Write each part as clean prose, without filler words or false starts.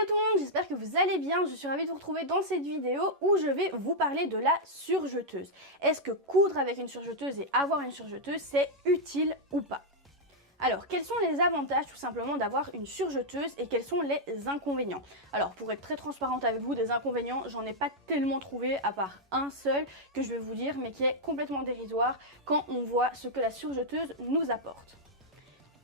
Hello tout le monde, j'espère que vous allez bien. Je suis ravie de vous retrouver dans cette vidéo où je vais vous parler de la surjeteuse. Est-ce que coudre avec une surjeteuse et avoir une surjeteuse, c'est utile ou pas? Alors, quels sont les avantages tout simplement d'avoir une surjeteuse et quels sont les inconvénients? Alors, pour être très transparente avec vous, des inconvénients, j'en ai pas tellement trouvé à part un seul que je vais vous dire, mais qui est complètement dérisoire quand on voit ce que la surjeteuse nous apporte.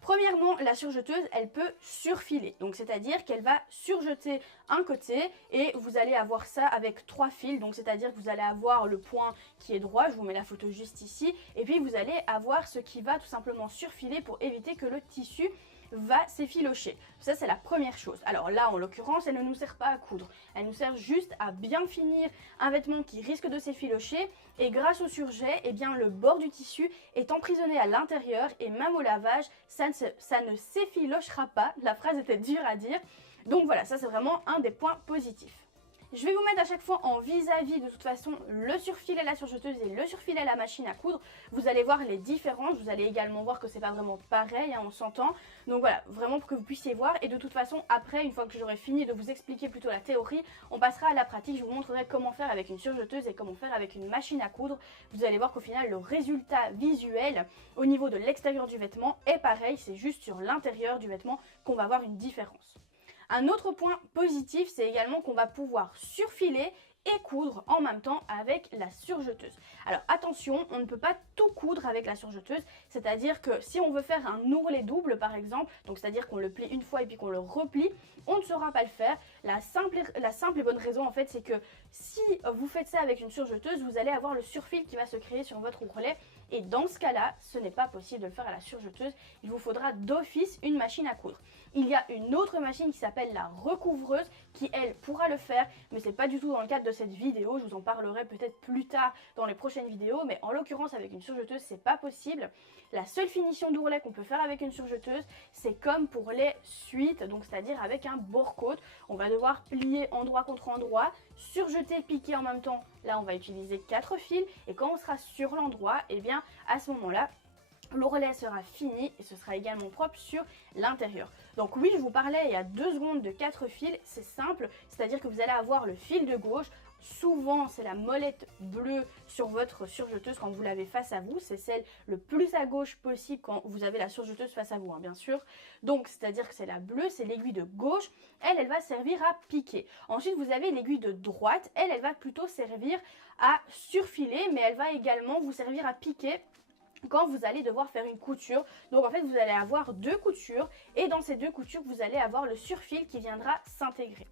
Premièrement, la surjeteuse, elle peut surfiler, donc c'est-à-dire qu'elle va surjeter un côté et vous allez avoir ça avec 3 fils, donc c'est-à-dire que vous allez avoir le point qui est droit, je vous mets la photo juste ici, et puis vous allez avoir ce qui va tout simplement surfiler pour éviter que le tissu va s'effilocher. Ça, c'est la première chose. Alors là, en l'occurrence, elle ne nous sert pas à coudre. Elle nous sert juste à bien finir un vêtement qui risque de s'effilocher. Et grâce au surjet, eh bien, le bord du tissu est emprisonné à l'intérieur et même au lavage, ça ne s'effilochera pas. La phrase était dure à dire. Donc voilà, ça c'est vraiment un des points positifs. Je vais vous mettre à chaque fois en vis-à-vis de toute façon le surfil et la surjeteuse et le surfil et la machine à coudre. Vous allez voir les différences, vous allez également voir que c'est pas vraiment pareil, hein, on s'entend. Donc voilà, vraiment pour que vous puissiez voir. Et de toute façon, après, une fois que j'aurai fini de vous expliquer plutôt la théorie, on passera à la pratique. Je vous montrerai comment faire avec une surjeteuse et comment faire avec une machine à coudre. Vous allez voir qu'au final, le résultat visuel au niveau de l'extérieur du vêtement est pareil. C'est juste sur l'intérieur du vêtement qu'on va avoir une différence. Un autre point positif, c'est également qu'on va pouvoir surfiler et coudre en même temps avec la surjeteuse. Alors attention, on ne peut pas tout coudre avec la surjeteuse, c'est-à-dire que si on veut faire un ourlet double par exemple, donc c'est-à-dire qu'on le plie une fois et puis qu'on le replie, on ne saura pas le faire. La simple et bonne raison en fait, c'est que si vous faites ça avec une surjeteuse, vous allez avoir le surfil qui va se créer sur votre ourlet et dans ce cas-là, ce n'est pas possible de le faire à la surjeteuse, il vous faudra d'office une machine à coudre. Il y a une autre machine qui s'appelle la recouvreuse qui elle pourra le faire, mais c'est pas du tout dans le cadre de cette vidéo, je vous en parlerai peut-être plus tard dans les prochaines vidéos, mais en l'occurrence avec une surjeteuse c'est pas possible. La seule finition d'ourlet qu'on peut faire avec une surjeteuse, c'est comme pour les suites, donc c'est-à-dire avec un bore-côte. On va devoir plier endroit contre endroit, surjeter, piquer en même temps. Là on va utiliser 4 fils et quand on sera sur l'endroit, et bien à ce moment-là, l'ourlet sera fini et ce sera également propre sur l'intérieur. Donc oui, je vous parlais il y a 2 secondes de 4 fils, c'est simple, c'est-à-dire que vous allez avoir le fil de gauche. Souvent, c'est la molette bleue sur votre surjeteuse quand vous l'avez face à vous. C'est celle le plus à gauche possible quand vous avez la surjeteuse face à vous, hein, bien sûr. Donc, c'est-à-dire que c'est la bleue, c'est l'aiguille de gauche. Elle va servir à piquer. Ensuite, vous avez l'aiguille de droite. Elle va plutôt servir à surfiler, mais elle va également vous servir à piquer quand vous allez devoir faire une couture. Donc en fait vous allez avoir 2 coutures et dans ces 2 coutures vous allez avoir le surfil qui viendra s'intégrer.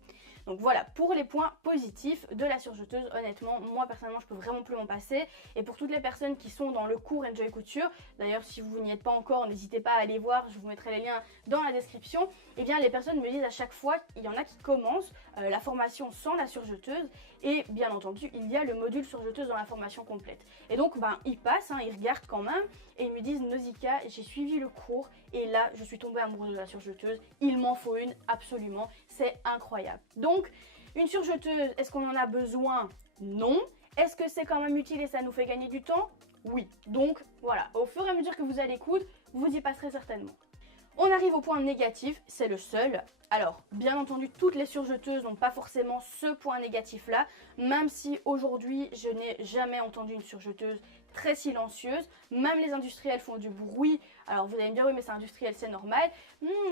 Donc voilà pour les points positifs de la surjeteuse. Honnêtement, moi personnellement je peux vraiment plus m'en passer. Et pour toutes les personnes qui sont dans le cours Enjoy Couture, d'ailleurs si vous n'y êtes pas encore, n'hésitez pas à aller voir, je vous mettrai les liens dans la description. Et bien les personnes me disent à chaque fois, il y en a qui commencent la formation sans la surjeteuse. Et bien entendu il y a le module surjeteuse dans la formation complète. Et donc ben, ils passent, hein, ils regardent quand même. Et ils me disent Nausicaa, j'ai suivi le cours et là je suis tombée amoureuse de la surjeteuse, il m'en faut une absolument, c'est incroyable. Donc une surjeteuse, est-ce qu'on en a besoin? Non. Est-ce que c'est quand même utile et ça nous fait gagner du temps? Oui. Donc voilà, au fur et à mesure que vous allez coudre, vous y passerez certainement. On arrive au point négatif, c'est le seul. Alors, bien entendu, toutes les surjeteuses n'ont pas forcément ce point négatif-là, même si aujourd'hui, je n'ai jamais entendu une surjeteuse très silencieuse. Même les industriels font du bruit. Alors, vous allez me dire, oui, mais c'est industriel, c'est normal.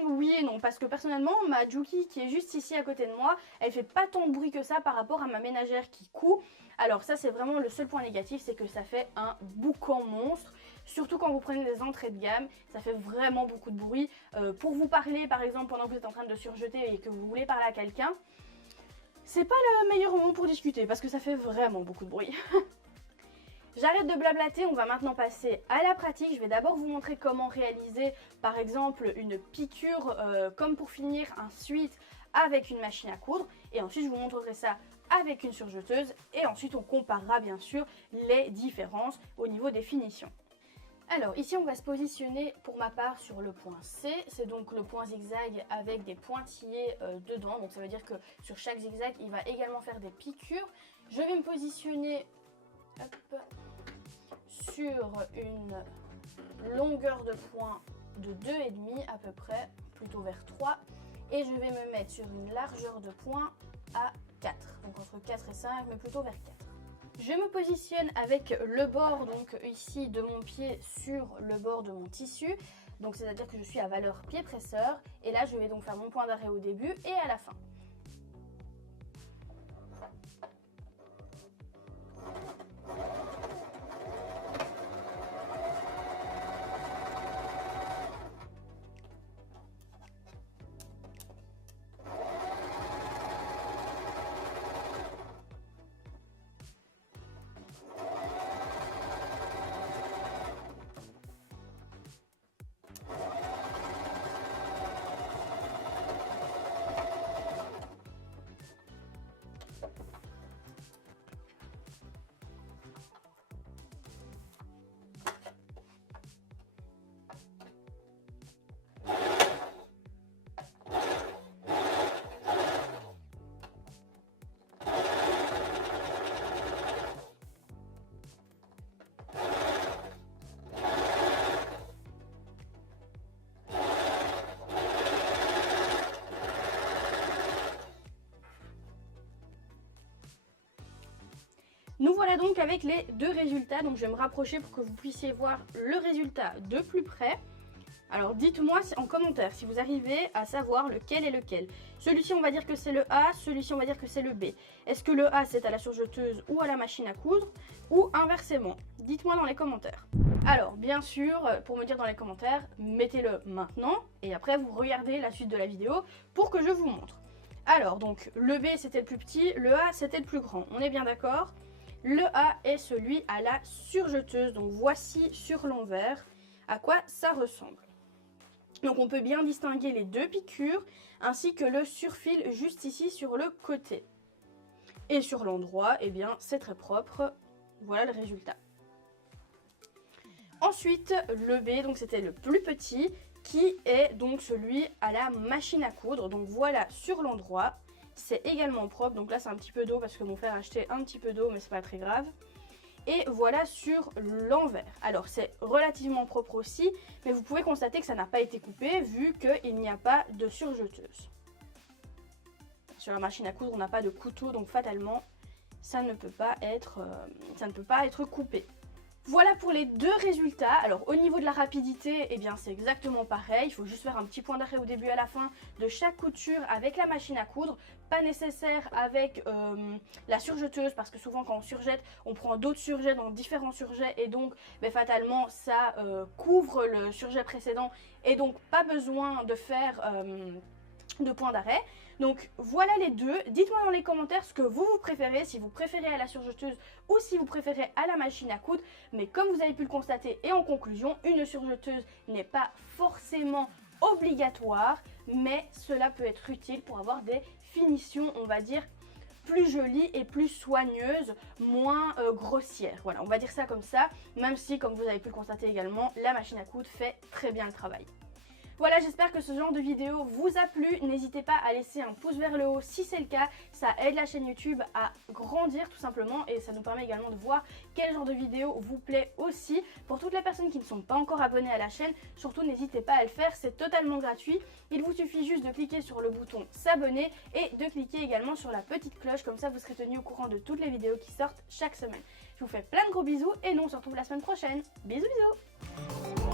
Oui et non, parce que personnellement, ma Juki, qui est juste ici à côté de moi, elle fait pas tant de bruit que ça par rapport à ma ménagère qui coud. Alors ça, c'est vraiment le seul point négatif, c'est que ça fait un boucan monstre. Surtout quand vous prenez des entrées de gamme, ça fait vraiment beaucoup de bruit. Pour vous parler par exemple pendant que vous êtes en train de surjeter et que vous voulez parler à quelqu'un, c'est pas le meilleur moment pour discuter parce que ça fait vraiment beaucoup de bruit. J'arrête de blablater, on va maintenant passer à la pratique. Je vais d'abord vous montrer comment réaliser par exemple une piqûre comme pour finir un sweat avec une machine à coudre. Et ensuite je vous montrerai ça avec une surjeteuse et ensuite on comparera bien sûr les différences au niveau des finitions. Alors ici on va se positionner pour ma part sur le point C, c'est donc le point zigzag avec des pointillés dedans, donc ça veut dire que sur chaque zigzag il va également faire des piqûres. Je vais me positionner sur une longueur de point de 2,5 à peu près, plutôt vers 3. et je vais me mettre sur une largeur de point à 4, donc entre 4 et 5, mais plutôt vers 4. Je me positionne avec le bord donc ici de mon pied sur le bord de mon tissu, donc c'est-à-dire que je suis à valeur pied presseur, et là je vais donc faire mon point d'arrêt au début et à la fin. Nous voilà donc avec les deux résultats, donc je vais me rapprocher pour que vous puissiez voir le résultat de plus près. Alors dites-moi en commentaire si vous arrivez à savoir lequel est lequel. Celui-ci on va dire que c'est le A, celui-ci on va dire que c'est le B. Est-ce que le A c'est à la surjeteuse ou à la machine à coudre ou inversement? Dites-moi dans les commentaires. Alors bien sûr, pour me dire dans les commentaires, mettez-le maintenant et après vous regardez la suite de la vidéo pour que je vous montre. Alors donc le B c'était le plus petit, le A c'était le plus grand, on est bien d'accord? Le A est celui à la surjeteuse, donc voici sur l'envers à quoi ça ressemble. Donc on peut bien distinguer les deux piqûres ainsi que le surfil juste ici sur le côté. Et sur l'endroit, eh bien c'est très propre, voilà le résultat. Ensuite le B, donc c'était le plus petit qui est donc celui à la machine à coudre, donc voilà sur l'endroit. C'est également propre, donc là c'est un petit peu d'eau parce que mon frère a acheté un petit peu d'eau mais c'est pas très grave. Et voilà sur l'envers. Alors c'est relativement propre aussi, mais vous pouvez constater que ça n'a pas été coupé vu qu'il n'y a pas de surjeteuse. Sur la machine à coudre on n'a pas de couteau, donc fatalement ça ne peut pas être coupé. Voilà pour les deux résultats. Alors au niveau de la rapidité, eh bien c'est exactement pareil. Il faut juste faire un petit point d'arrêt au début et à la fin de chaque couture avec la machine à coudre. Pas nécessaire avec la surjeteuse parce que souvent quand on surjette, on prend d'autres surjets dans différents surjets et donc fatalement ça couvre le surjet précédent et donc pas besoin de faire de point d'arrêt. Donc voilà les deux, dites-moi dans les commentaires ce que vous préférez, si vous préférez à la surjeteuse ou si vous préférez à la machine à coudre. Mais comme vous avez pu le constater et en conclusion, une surjeteuse n'est pas forcément obligatoire, mais cela peut être utile pour avoir des finitions, on va dire, plus jolies et plus soigneuses, moins grossières. Voilà, on va dire ça comme ça, même si comme vous avez pu le constater également, la machine à coudre fait très bien le travail. Voilà, j'espère que ce genre de vidéo vous a plu. N'hésitez pas à laisser un pouce vers le haut si c'est le cas. Ça aide la chaîne YouTube à grandir tout simplement et ça nous permet également de voir quel genre de vidéo vous plaît aussi. Pour toutes les personnes qui ne sont pas encore abonnées à la chaîne, surtout n'hésitez pas à le faire, c'est totalement gratuit. Il vous suffit juste de cliquer sur le bouton s'abonner et de cliquer également sur la petite cloche, comme ça vous serez tenu au courant de toutes les vidéos qui sortent chaque semaine. Je vous fais plein de gros bisous et nous on se retrouve la semaine prochaine. Bisous bisous.